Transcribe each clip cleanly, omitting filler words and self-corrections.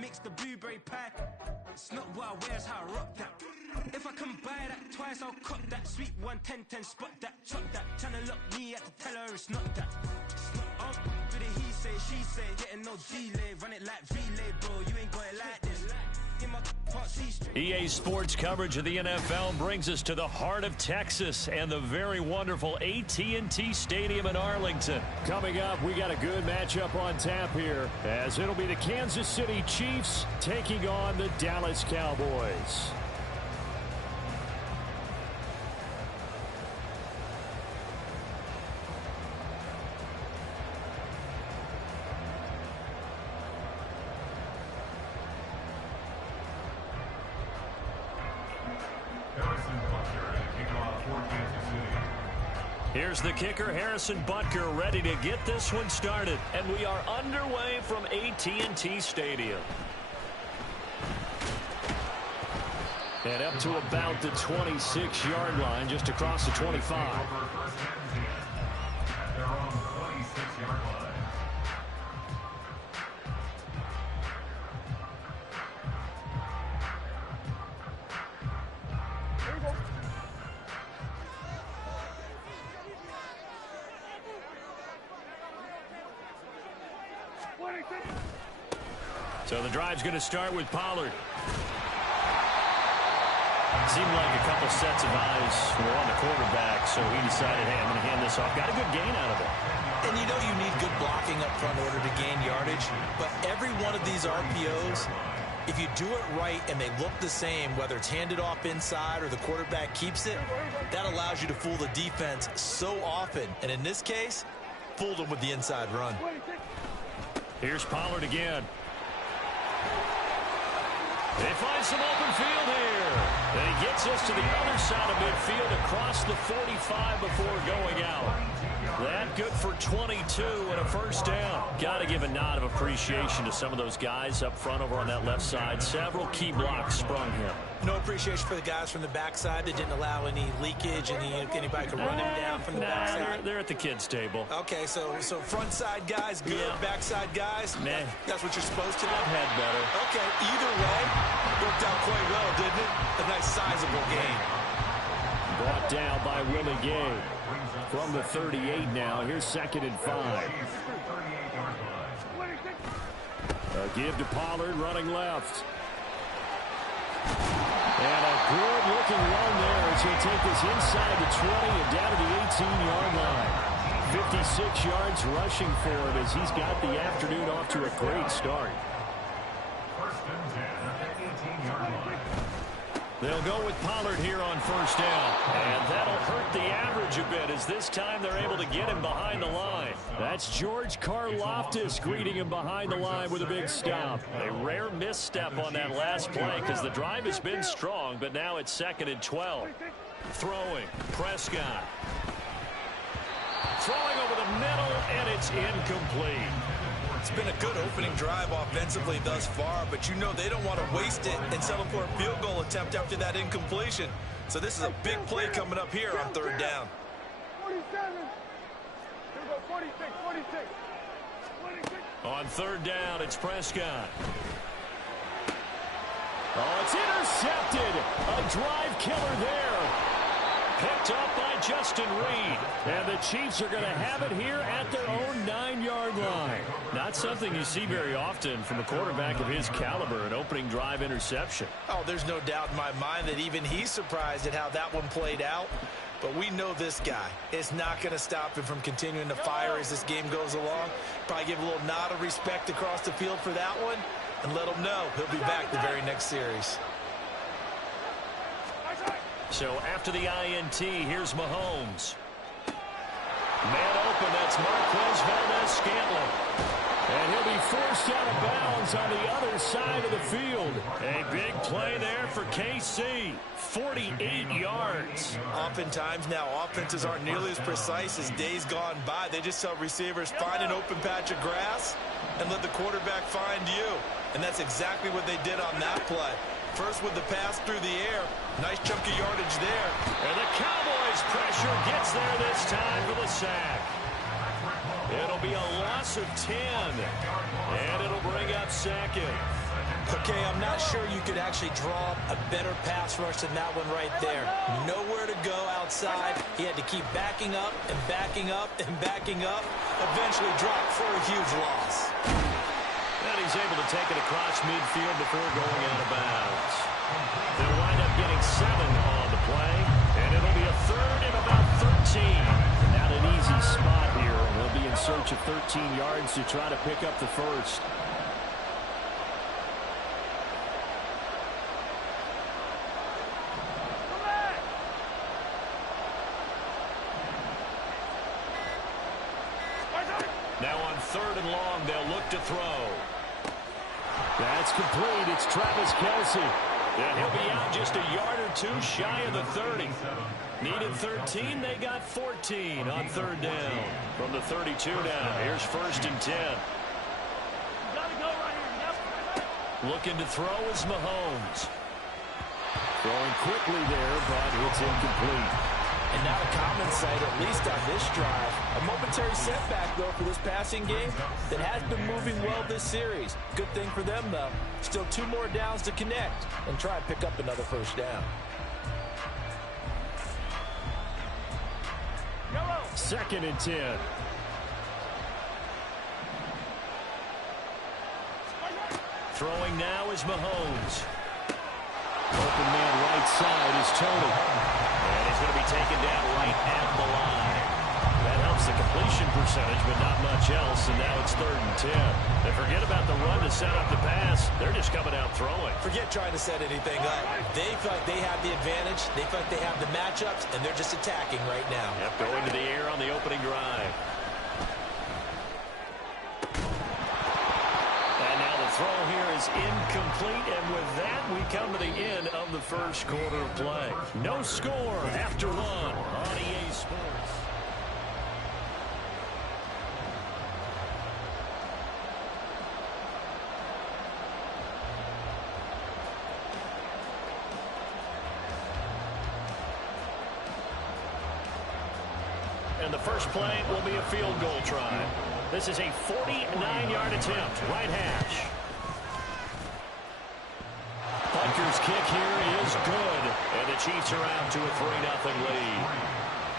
mix the blueberry pie. It's not what I wear, it's how I rock that. If I can buy that twice, I'll cop that. Sweet 110, spot that, chop that. Tryna lock me at the teller, it's not that. It's not up for the he say, she say. Getting no delay, run it like relay, bro. You ain't got it like this. In my part C straight. EA Sports coverage of the NFL brings us to the heart of Texas and the very wonderful AT&T Stadium in Arlington. Coming up, we got a good matchup on tap here, as it'll be the Kansas City Chiefs taking on the Dallas Cowboys. Here's the kicker, Harrison Butker, ready to get this one started. And we are underway from AT&T Stadium. And up to about the 26-yard line, just across the 25. So the drive's going to start with Pollard. Seemed like a couple sets of eyes were on the quarterback, so he decided, hey, I'm going to hand this off. Got a good gain out of it. And you know you need good blocking up front in order to gain yardage, but every one of these RPOs, if you do it right and they look the same, whether it's handed off inside or the quarterback keeps it, that allows you to fool the defense so often. And in this case, fooled them with the inside run. Here's Pollard again. They find some open field here. And he gets us to the other side of midfield across the 45 before going out. That good for 22 and a first down. Got to give a nod of appreciation to some of those guys up front over on that left side. Several key blocks sprung him. No appreciation for the guys from the backside that didn't allow any leakage, anybody could run him down from the backside. They're at the kids' table. Okay, so front side guys good, backside guys, that's what you're supposed to do. I've had better. Okay, either way, worked out quite well, didn't it? A nice sizable gain. Brought down by Willie Gay from the 38 now. Here's 2nd and 5. A give to Pollard running left. And a good-looking run there as he'll take this inside the 20 and down to the 18-yard line. 56 yards rushing for him as he's got the afternoon off to a great start. They'll go with Pollard here on first down. And that'll hurt the average a bit as this time they're able to get him behind the line. That's George Karlaftis greeting him behind the line with a big stop. A rare misstep on that last play because the drive has been strong, but now it's 2nd and 12. Throwing, Prescott. Throwing over the middle, and it's incomplete. It's been a good opening drive offensively thus far, but you know they don't want to waste it and settle for a field goal attempt after that incompletion. So this is a big play coming up here on 3rd down. 47. 46. On 3rd down, it's Prescott. Oh, it's intercepted. A drive killer there. Picked up by Justin Reed. And the Chiefs are going to have it here at their own 9-yard line. Not something you see very often from a quarterback of his caliber, an opening drive interception. Oh, there's no doubt in my mind that even he's surprised at how that one played out. But we know this guy is not going to stop him from continuing to fire as this game goes along. Probably give a little nod of respect across the field for that one and let him know he'll be back the very next series. So after the INT, here's Mahomes. Man open, that's Marquez Valdez-Scantling. And he'll be forced out of bounds on the other side of the field. A big play there for KC. 48 yards. Oftentimes now, offenses aren't nearly as precise as days gone by. They just tell receivers, find an open patch of grass and let the quarterback find you. And that's exactly what they did on that play. First with the pass through the air. Nice chunk of yardage there. And the Cowboys' pressure gets there this time for the sack. It'll be a loss of 10. And it'll bring up 2nd. Okay, I'm not sure you could actually draw a better pass rush than that one right there. Nowhere to go outside. He had to keep backing up and backing up and backing up. Eventually dropped for a huge loss. And he's able to take it across midfield before going out of bounds. They'll wind up getting 7 on the play, and it'll be a third and about 13. Not an easy spot here. They'll be in search of 13 yards to try to pick up the first. Now on 3rd and long, they'll look to throw. That's complete. It's Travis Kelce. And he'll be out just a yard or 2 shy of the 30. Needed 13. They got 14 on 3rd down. From the 32 now. Here's 1st and 10. Looking to throw is Mahomes. Throwing quickly there, but it's incomplete. And not a common sight, at least on this drive. A momentary setback, though, for this passing game that has been moving well this series. Good thing for them, though. Still 2 more downs to connect and try and pick up another 1st down. 2nd and 10. Throwing now is Mahomes. Open man right side is Tony. And he's going to be taken down right at the line. That helps the completion percentage, but not much else. And now it's 3rd and 10. And forget about the run to set up the pass. They're just coming out throwing. Forget trying to set anything up. They feel like they have the advantage. They feel like they have the matchups, and they're just attacking right now. Yep, going to the air on the opening drive. And now the throw here is incomplete, and with that, we come to the end of the 1st quarter of play. No score after 1 on EA Sports. And the first play will be a field goal try. This is a 49-yard attempt, right hash. Butker's kick here is good, and the Chiefs are out to a 3-0 lead.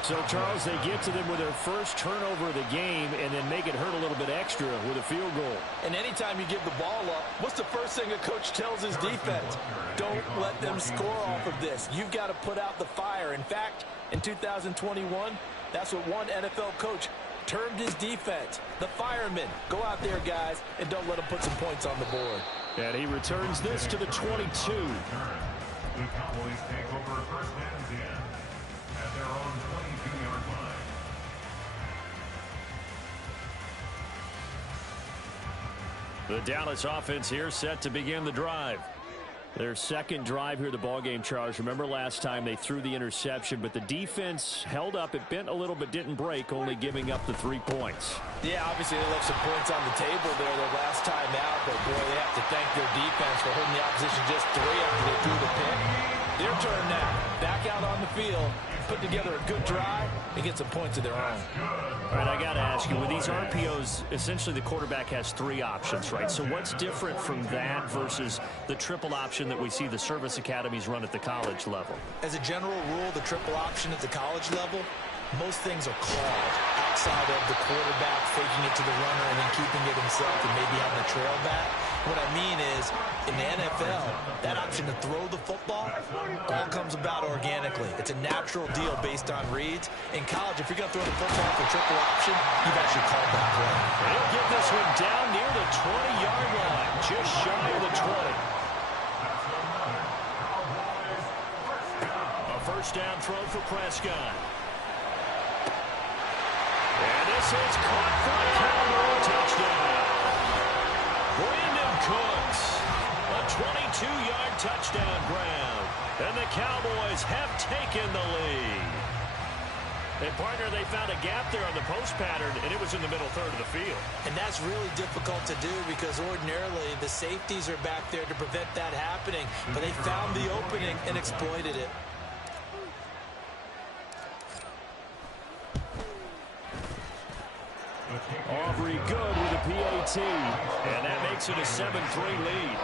So, Charles, they get to them with their first turnover of the game and then make it hurt a little bit extra with a field goal. And anytime you give the ball up, what's the first thing a coach tells his defense? Don't let them score off of this. You've got to put out the fire. In fact, in 2021, that's what one NFL coach termed his defense. The firemen. Go out there, guys, and don't let them put some points on the board. And he returns this to the 22. The Cowboys take over 1st and 10 at their own 22-yard line. The Dallas offense here set to begin the drive. Their second drive here, the ballgame, Charles. Remember last time they threw the interception, but the defense held up. It bent a little but didn't break, only giving up the 3 points. Yeah, obviously they left some points on the table there their last time out, but boy, they have to thank their defense for holding the opposition just 3 after they threw the pick. Their turn now. Back out on the field, put together a good drive, and get some points of their own. All right, I got to ask you, with these RPOs, essentially the quarterback has 3 options, right? So what's different from that versus the triple option that we see the service academies run at the college level? As a general rule, the triple option at the college level, most things are called outside of the quarterback faking it to the runner and then keeping it himself and maybe having a trail back. What I mean is, in the NFL, that option to throw the football all comes about organically. It's a natural deal based on reads. In college, if you're going to throw the football for triple option, you've actually called that play. They'll get this one down near the 20-yard line, just shy of the 20. A 1st down throw for Prescott. And this is caught for a Cowboy touchdown. Brandon Cooks, a 22-yard touchdown grab. And the Cowboys have taken the lead. And, partner, they found a gap there on the post pattern, and it was in the middle third of the field. And that's really difficult to do because ordinarily the safeties are back there to prevent that happening. But they found the opening and exploited it. Aubrey good with a PAT. And that makes it a 7-3 lead.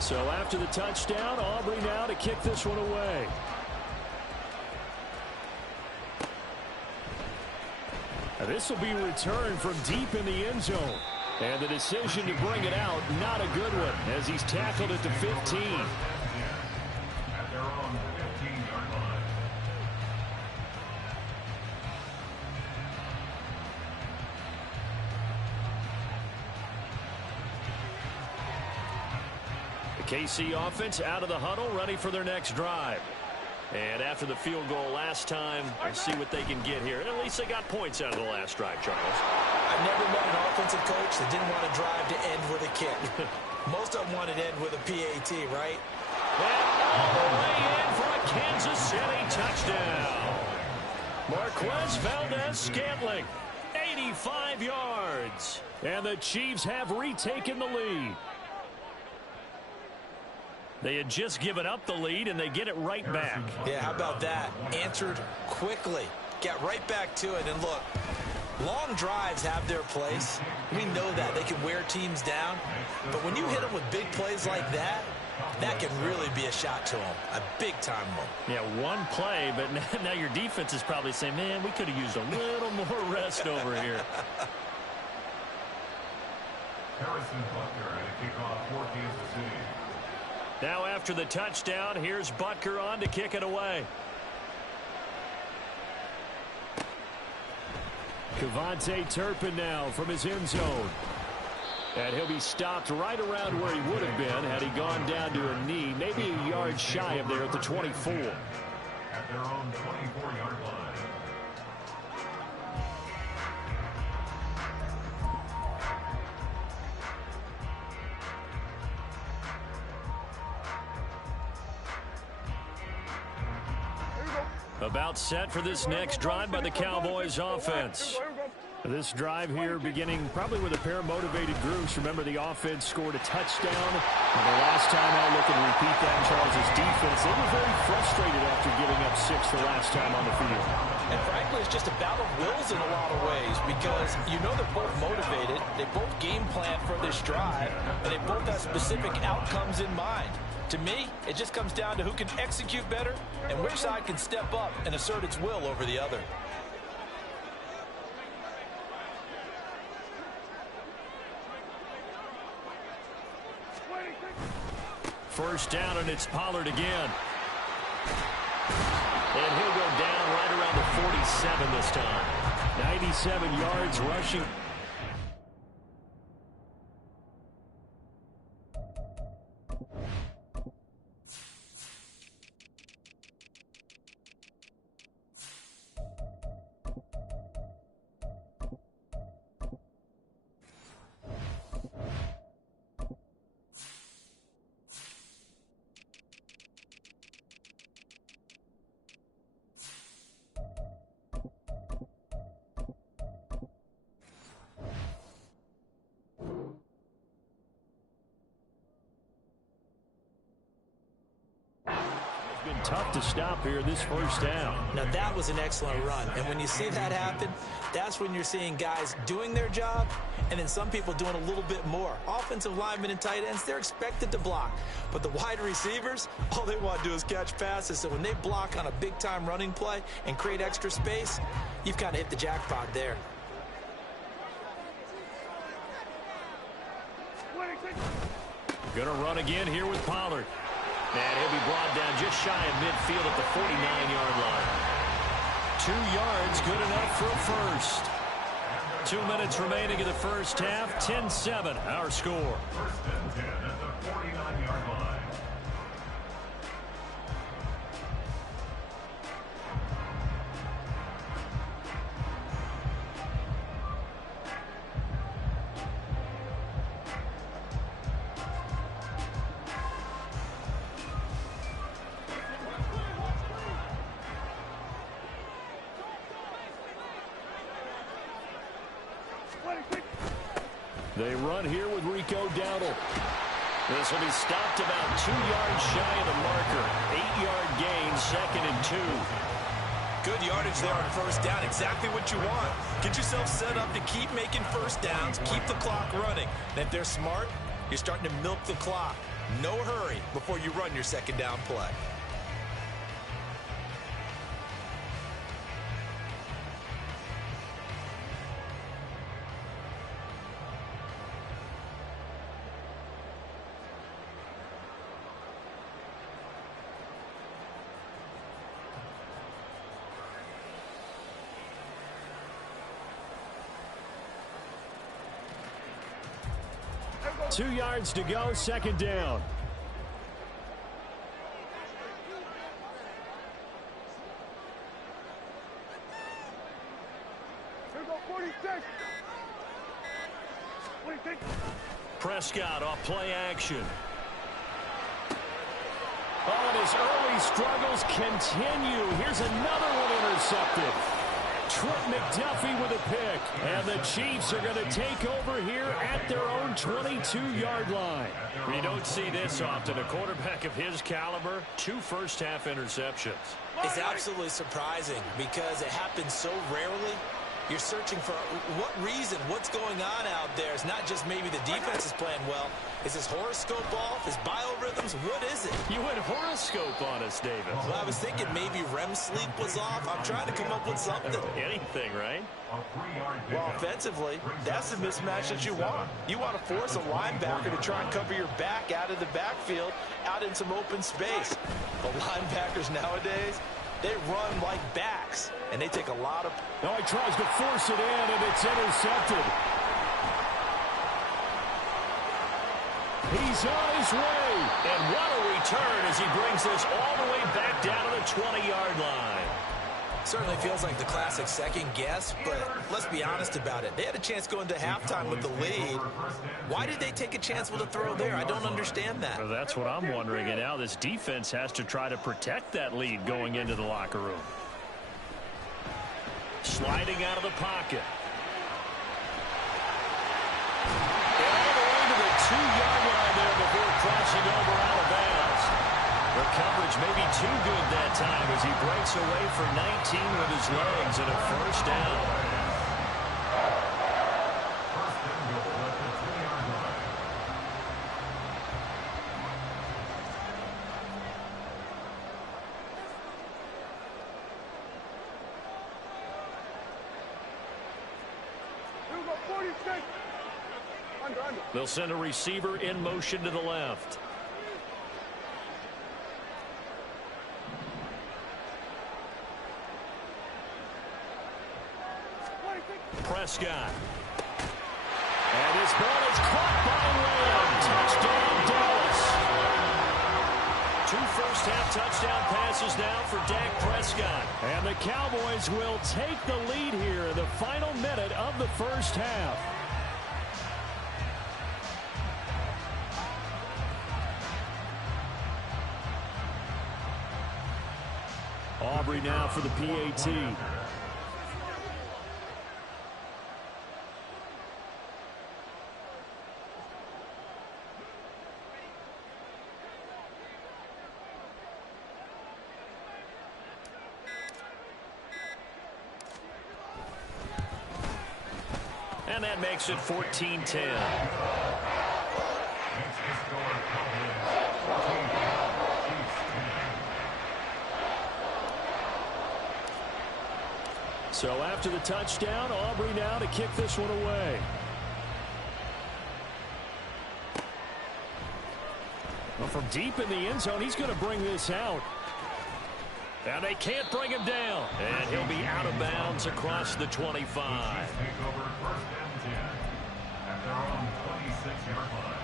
So after the touchdown, Aubrey now to kick this one away. This will be returned from deep in the end zone. And the decision to bring it out, not a good one, as he's tackled at the 15. At their own 15-yard line. The KC offense out of the huddle, ready for their next drive. And after the field goal last time, we'll see what they can get here. And at least they got points out of the last drive, Charles. I've never met an offensive coach that didn't want to drive to end with a kick. Most of them wanted to end with a PAT, right? And all the way in for a Kansas City touchdown. Marquez Valdez-Scantling, 85 yards. And the Chiefs have retaken the lead. They had just given up the lead, and they get it right back. Yeah, how about that? Answered quickly. Got right back to it. And look, long drives have their place. We know that. They can wear teams down. But when you hit them with big plays like that, that can really be a shot to them. A big-time one. Yeah, one play, but now your defense is probably saying, man, we could have used a little more rest over here. Harrison Butker at a kickoff for Kansas City. Now after the touchdown, here's Butker on to kick it away. Kevontae Turpin now from his end zone. And he'll be stopped right around where he would have been had he gone down to a knee, maybe a yard shy of there at the 24. At their own 24-yard line. About set for this next drive by the Cowboys offense. This drive here beginning probably with a pair of motivated groups. Remember, the offense scored a touchdown. And the last time I look and repeat that, Charles' defense, they were very frustrated after giving up 6 the last time on the field. And frankly, it's just a battle of wills in a lot of ways because you know they're both motivated. They both game plan for this drive, and they both have specific outcomes in mind. To me, it just comes down to who can execute better and which side can step up and assert its will over the other. First down, and it's Pollard again. And he'll go down right around the 47 this time. 97 yards rushing. Tough to stop here this first down. Now that was an excellent run, and when you see that happen, that's when you're seeing guys doing their job and then some people doing a little bit more. Offensive linemen and tight ends, they're expected to block, but the wide receivers, all they want to do is catch passes. So when they block on a big-time running play and create extra space, you've kind of hit the jackpot there. Gonna run again here with Pollard. And he'll be brought down just shy of midfield at the 49-yard line. 2 yards, good enough for a first. 2 minutes remaining in the first half. 10-7, our score. First and 10 at the 49-yard line. They run here with Rico Dowdle. This will be stopped about 2 yards shy of the marker. 8-yard gain, 2nd and 2. Good yardage there on first down. Exactly what you want. Get yourself set up to keep making first downs, keep the clock running. And if they're smart, you're starting to milk the clock. No hurry before you run your second down play. Two yards to go, second down. Here go 46. 46. Prescott off play action. Oh, and his early struggles continue. Here's another one intercepted. Trent McDuffie with a pick. And the Chiefs are going to take over here at their own 22-yard line. You don't see this often. A quarterback of his caliber, 2 first-half interceptions. It's absolutely surprising because it happens so rarely. You're searching for what reason, what's going on out there. It's not just maybe the defense is playing well. Is his horoscope off? His biorhythms? What is it? You went horoscope on us, David. Well, I was thinking maybe REM sleep was off. I'm trying to come up with something. Anything, right? Well, offensively, that's the mismatch that you want. You want to force a linebacker to try and cover your back out of the backfield, out in some open space. The linebackers nowadays, they run like backs, and they take a lot of... Oh, he tries to force it in, and it's intercepted. He's on his way. And what a return as he brings this all the way back down to the 20-yard line. Certainly feels like the classic second guess, but let's be honest about it. They had a chance going to halftime with the lead. Why did they take a chance with a throw there? I don't understand that. Well, that's what I'm wondering. And now this defense has to try to protect that lead going into the locker room. Sliding out of the pocket. And all the way to the 2-yard line there before crossing over out of bounds. The coverage may be too good that time as he breaks away for 19 with his legs and a first down. Here go 46. Under. They'll send a receiver in motion to the left. Prescott. And this ball is caught by Lamb. Touchdown, Dallas. 2 first-half touchdown passes now for Dak Prescott. And the Cowboys will take the lead here in the final minute of the first half. Aubrey now for the PAT. And that makes it 14-10. So after the touchdown, Aubrey now to kick this one away. Well, from deep in the end zone, he's going to bring this out. And they can't bring him down. And he'll be out of bounds across the 25. Take over first and 10 at their own 26-yard line.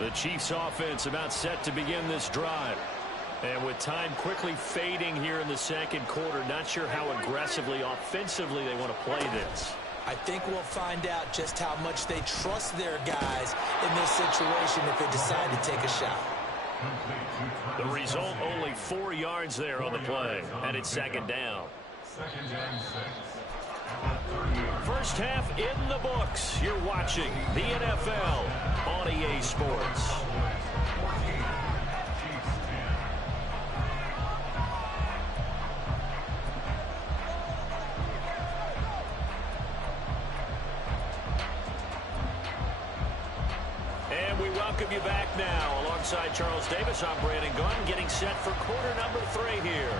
The Chiefs offense about set to begin this drive. And with time quickly fading here in the second quarter, not sure how aggressively, offensively they want to play this. I think we'll find out just how much they trust their guys in this situation if they decide to take a shot. The result, only 4 yards there on the play, and it's second down. Second and 6. First half in the books. You're watching the NFL on EA Sports. welcome you back now. Alongside Charles Davis, I'm Brandon Gunn, getting set for quarter number 3 here.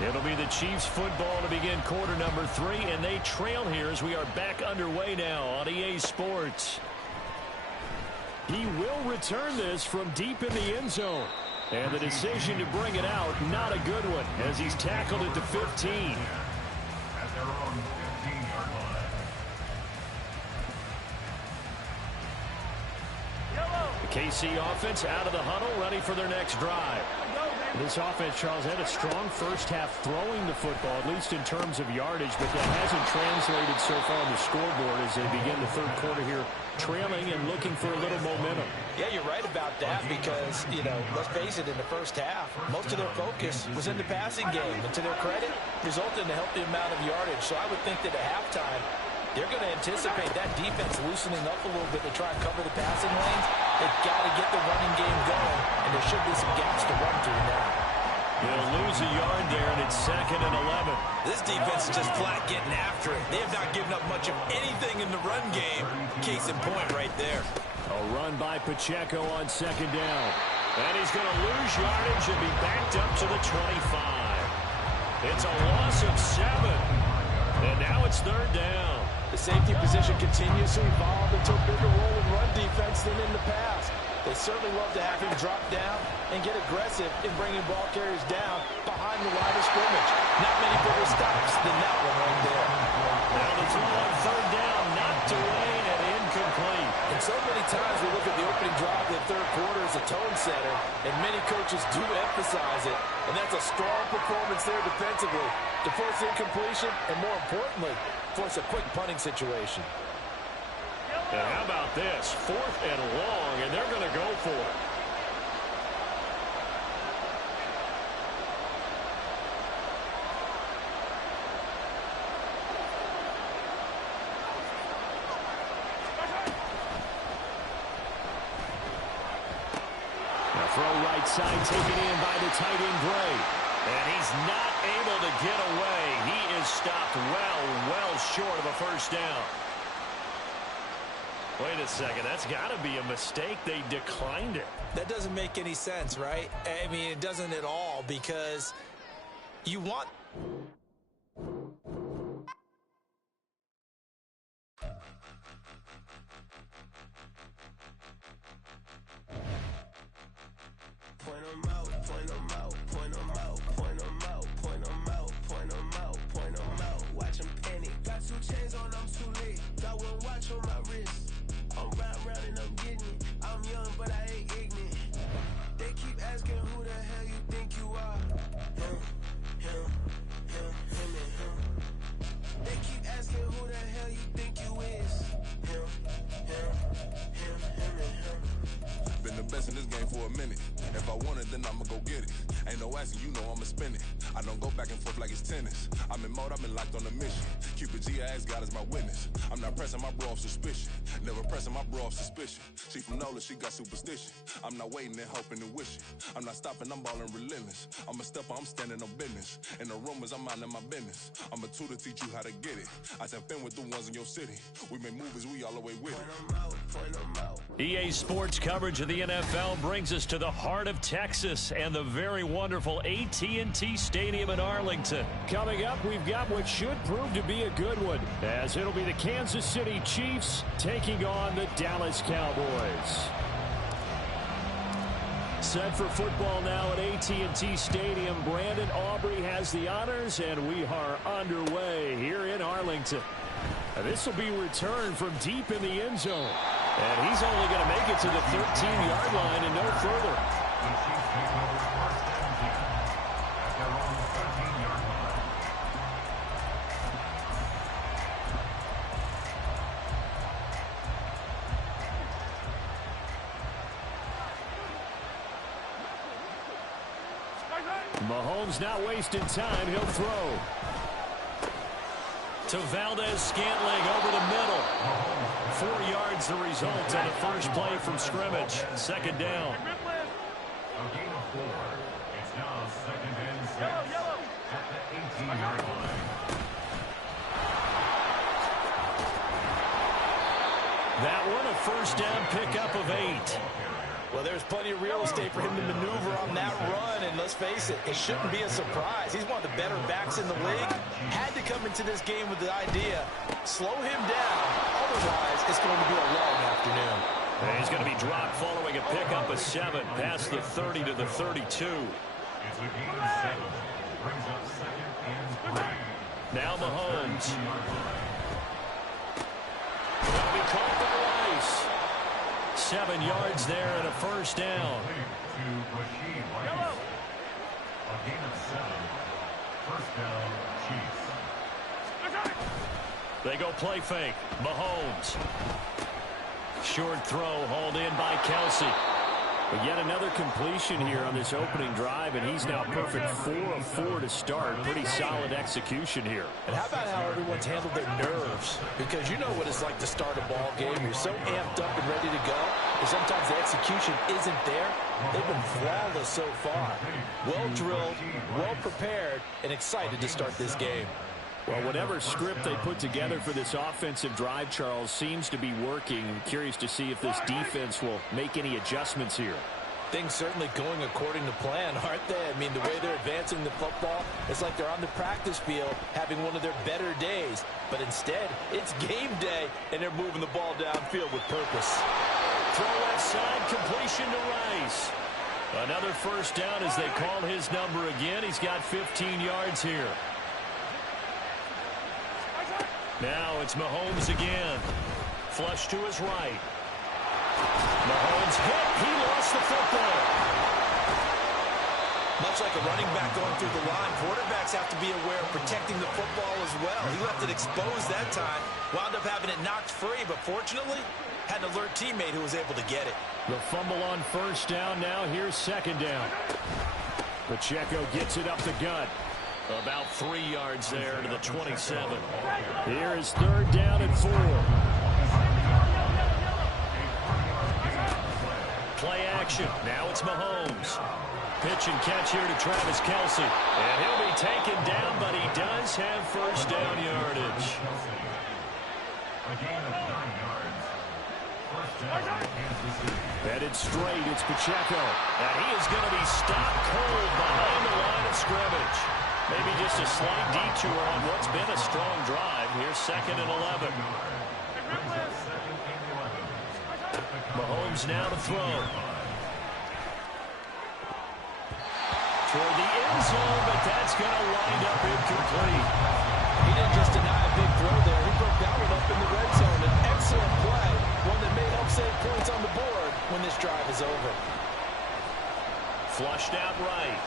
It'll be the Chiefs football to begin quarter number 3, and they trail here as we are back underway now on EA Sports. He will return this from deep in the end zone. And the decision to bring it out, not a good one, as he's tackled at the 15. At their own 15-yard line. The KC offense out of the huddle, ready for their next drive. This offense, Charles, had a strong first half throwing the football, at least in terms of yardage, but that hasn't translated so far on the scoreboard as they begin the third quarter here, trailing and looking for a little momentum. Yeah, you're right about that because, let's face it, in the first half, most of their focus was in the passing game. And to their credit, resulted in a healthy amount of yardage. So I would think that at halftime, they're going to anticipate that defense loosening up a little bit to try and cover the passing lanes. They've got to get the running game going, and there should be some gaps to run through now. They'll lose a yard there, and it's 2nd and 11. This defense is just flat getting after it. They have not given up much of anything in the run game. Case in point right there. A run by Pacheco on 2nd down. And he's going to lose yardage and be backed up to the 25. It's a loss of 7. And now it's 3rd down. The safety position continues to evolve into a bigger role in run defense than in the past. They certainly love to have him drop down and get aggressive in bringing ball carriers down behind the line of scrimmage. Not many bigger stops than that one right there. Now the throw on 3rd down, knocked away and incomplete. And so many times we look at the opening drive of the third quarter as a tone setter, and many coaches do emphasize it. And that's a strong performance there defensively to force incompletion and, more importantly, force a quick punting situation. And how about this? 4th and long, and they're going to go for it. Now throw right side, taken in by the tight end Gray. And he's not able to get away. He is stopped well short of a first down. Wait a second, that's got to be a mistake. They declined it. That doesn't make any sense, right? I mean, it doesn't at all because you want... Point 'em out, point 'em out, point 'em out, point 'em out, point 'em out, point 'em out, point 'em out. Watch 'em panic. Got 2 chains on, I'm too late. Got 1 watch on my wrist. I'm round and I'm getting it. I'm young, but I ain't ignorant. They keep asking who the hell you think you are. Him, and him. They keep asking who the hell you think you is. Him, and him. Been the best in this game for a minute. If I want it, then I'ma go get it. Ain't no asking, you know I'ma spin it. I don't go back and forth like it's tennis. I'm in mode, I've been locked on a mission. Cupid G, I ask God as my witness. I'm not pressing my bro off suspicion. Never pressing my bro off suspicion. She from Nola, she got superstition. I'm not waiting and hoping and wishing. I'm not stopping, I'm balling relentless. I'm a stepper, I'm standing on business. In the rumors, I'm minding my business. I'm a tutor, teach you how to get it. I tap in with the ones in your city. We make movies, we all the way with it. Point 'em out. EA Sports coverage of the NFL brings us to the heart of Texas and the very wonderful AT&T Stadium in Arlington. Coming up, we've got what should prove to be a good one, as it'll be the Kansas City Chiefs taking on the Dallas Cowboys. Set for football now at AT&T Stadium. Brandon Aubrey has the honors, and we are underway here in Arlington. This will be returned from deep in the end zone. And he's only going to make it to the 13-yard line and no further. The Chiefs take over 1st and 10 at their own 13-yard line. Mahomes not wasting time. He'll throw. To Valdez-Scantling over the middle. 4 yards the result on the first play from scrimmage. 2nd down. A gain of 4. It's now 2nd and 6 at the 18-yard line. That one a first down pickup of 8. Well, there's plenty of real estate for him to maneuver on that run, and let's face it, it shouldn't be a surprise. He's one of the better backs in the league. Had to come into this game with the idea, slow him down, otherwise it's going to be a long afternoon. And he's going to be dropped following a pickup of 7 past the 30 to the 32. It's a gain of 7. Brings up second and 3. Now Mahomes. That'll be caught by Rice. 7 yards there and a first down. A gain of 7. First down, Chiefs. They go play fake. Mahomes. Short throw hauled in by Kelsey. But yet another completion here on this opening drive, and he's now perfect 4 of 4 to start. Pretty solid execution here. And how about how everyone's handled their nerves? Because you know what it's like to start a ball game. You're so amped up and ready to go, and sometimes the execution isn't there. They've been flawless so far. Well drilled, well prepared, and excited to start this game. Well, whatever script they put together for this offensive drive, Charles, seems to be working. I'm curious to see if this defense will make any adjustments here. Things certainly going according to plan, aren't they? I mean, the way they're advancing the football, it's like they're on the practice field having one of their better days. But instead, it's game day, and they're moving the ball downfield with purpose. Throw left side, completion to Rice. Another first down as they call his number again. He's got 15 yards here. Now it's Mahomes again. Flush to his right. Mahomes hit. He lost the football. Much like a running back going through the line, quarterbacks have to be aware of protecting the football as well. He left it exposed that time. Wound up having it knocked free, but fortunately, had an alert teammate who was able to get it. The fumble on first down now. Here's second down. Pacheco gets it up the gut. About 3 yards there to the 27. Here is third down and 4. Play action. Now it's Mahomes. Pitch and catch here to Travis Kelsey. And he'll be taken down, but he does have first down yardage. A gain of 9 yards. First down, Kansas City. Headed straight, it's Pacheco. And he is going to be stopped cold behind the line of scrimmage. Maybe just a slight detour on what's been a strong drive. Here's second and 11. Mahomes now to throw. Toward the end zone, but that's going to wind up incomplete. He didn't just deny a big throw there. He broke that one up in the red zone. An excellent play, one that may help save points on the board when this drive is over. Flushed out right.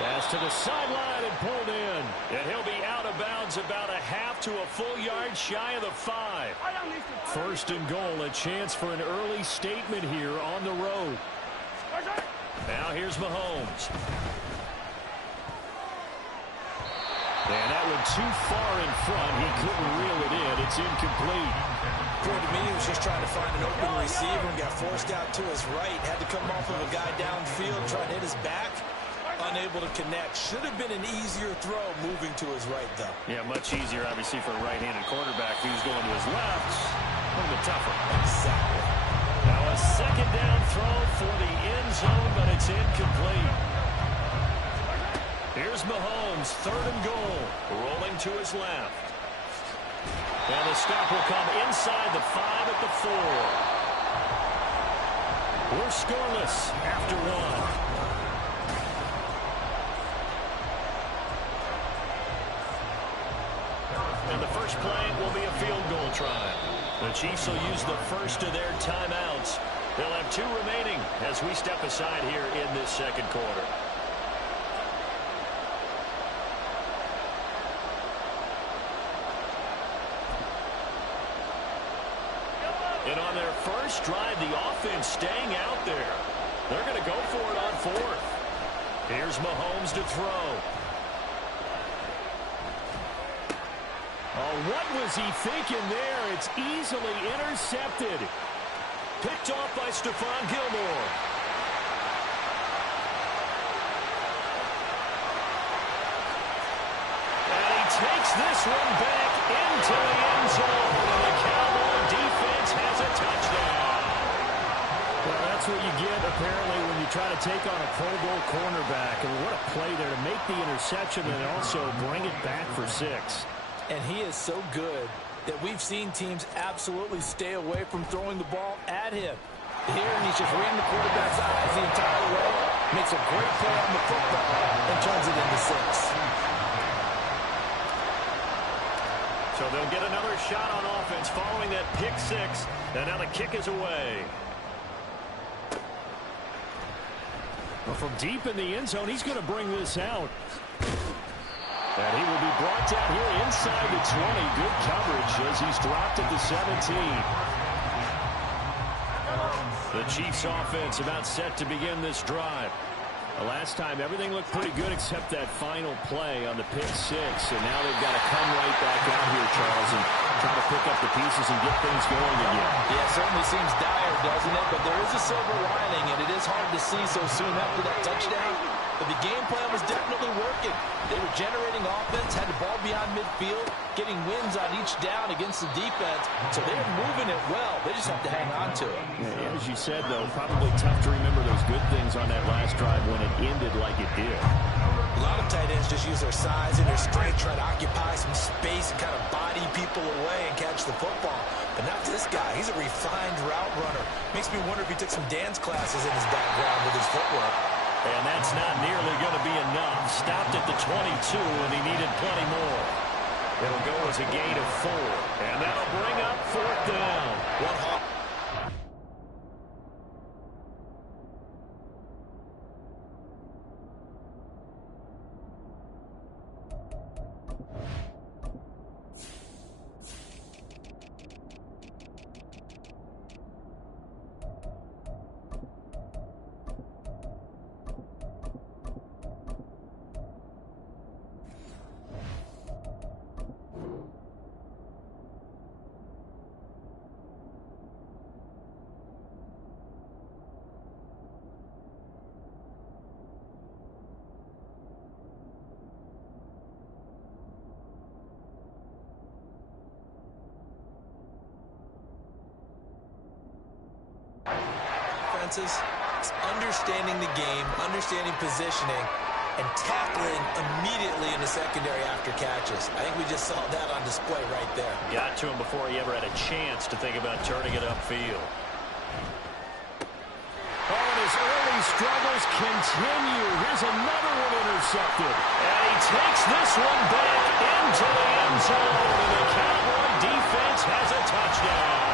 Pass to the sideline and pulled in. And he'll be out of bounds about a half to a full yard shy of the 5. First and goal, a chance for an early statement here on the road. Now here's Mahomes. And that one too far in front. He couldn't reel it in. It's incomplete. According to me, he was just trying to find an open receiver and got forced out to his right. Had to come off of a guy downfield, try to hit his back. Unable to connect. Should have been an easier throw moving to his right, though. Yeah, much easier, obviously, for a right-handed quarterback who's going to his left. A little bit tougher. Exactly. Now a second down throw for the end zone, but it's incomplete. Here's Mahomes, third and goal, rolling to his left. And the stop will come inside the 5 at the 4. We're scoreless after 1. And the first play will be a field goal try. The Chiefs will use the first of their timeouts. They'll have 2 remaining as we step aside here in this second quarter. And on their first drive, the offense staying out there. They're going to go for it on 4th. Here's Mahomes to throw. Oh, what was he thinking there? It's easily intercepted. Picked off by Stephon Gilmore. And he takes this one back into the end zone. And the Cowboy defense has a touchdown. Well, that's what you get, apparently, when you try to take on a Pro Bowl cornerback. And what a play there to make the interception and also bring it back for 6. And he is so good that we've seen teams absolutely stay away from throwing the ball at him. Here, and he's just reading the quarterback's eyes the entire way, makes a great play on the football, and turns it into 6. So they'll get another shot on offense following that pick 6, and now the kick is away. Well, from deep in the end zone, he's going to bring this out. And he will be brought down here inside the 20. Good coverage as he's dropped at the 17. The Chiefs offense about set to begin this drive. The last time, everything looked pretty good except that final play on the pick 6. And now they've got to come right back out here, Charles, and try to pick up the pieces and get things going again. Yeah, it certainly seems dire, doesn't it? But there is a silver lining, and it is hard to see so soon after that touchdown. But the game plan was definitely working. They were generating offense, had the ball beyond midfield, getting wins on each down against the defense. So they were moving it well. They just have to hang on to it. Yeah, as you said, though, probably tough to remember those good things on that last drive when it ended like it did. A lot of tight ends just use their size and their strength, try to occupy some space and kind of body people away and catch the football. But not this guy. He's a refined route runner. Makes me wonder if he took some dance classes in his background with his footwork. And that's not nearly going to be enough. Stopped at the 22, and he needed plenty more. It'll go as a gain of 4, and that'll bring up 4th down. One hop. It's understanding the game, understanding positioning, and tackling immediately in the secondary after catches. I think we just saw that on display right there. Got to him before he ever had a chance to think about turning it upfield. Oh, and his early struggles continue. Here's another one intercepted. And he takes this one back into the end zone, and the Cowboy defense has a touchdown.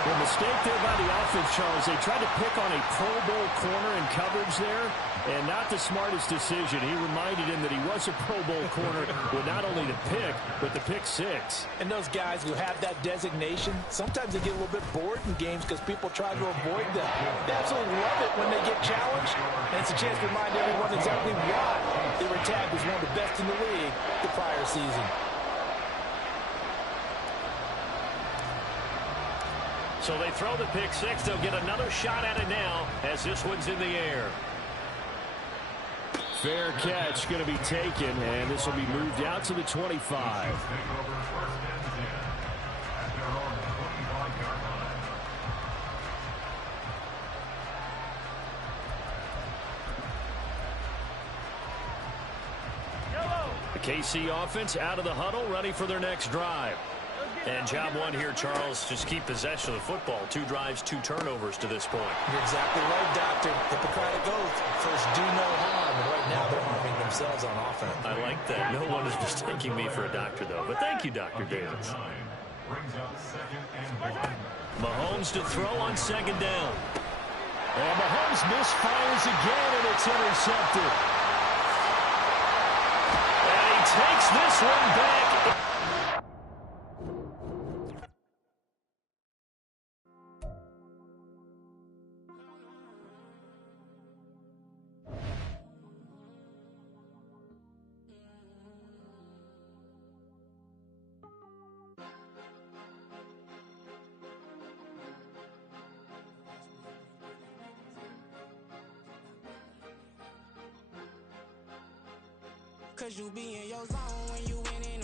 The mistake there by the offense, Charles. They tried to pick on a Pro Bowl corner in coverage there, and not the smartest decision. He reminded him that he was a Pro Bowl corner with not only the pick, but the pick 6. And those guys who have that designation, sometimes they get a little bit bored in games because people try to avoid them. They absolutely love it when they get challenged, and it's a chance to remind everyone exactly why they were tagged as one of the best in the league the prior season. So they throw the pick 6. They'll get another shot at it now as this one's in the air. Fair catch going to be taken, and this will be moved out to the 25. The KC offense out of the huddle, ready for their next drive. And job one here, Charles, just keep possession of the football. 2 drives, 2 turnovers to this point. You're exactly right, Doctor. Hippocratic oath. First, do no harm. And right now, they're harming themselves on offense. I like that. No one is mistaking me for a doctor, though. But thank you, Dr. Davis. Mahomes to throw on 2nd down. And Mahomes misfires again, and it's intercepted. And he takes this one back. Cause you be in your zone when you winning.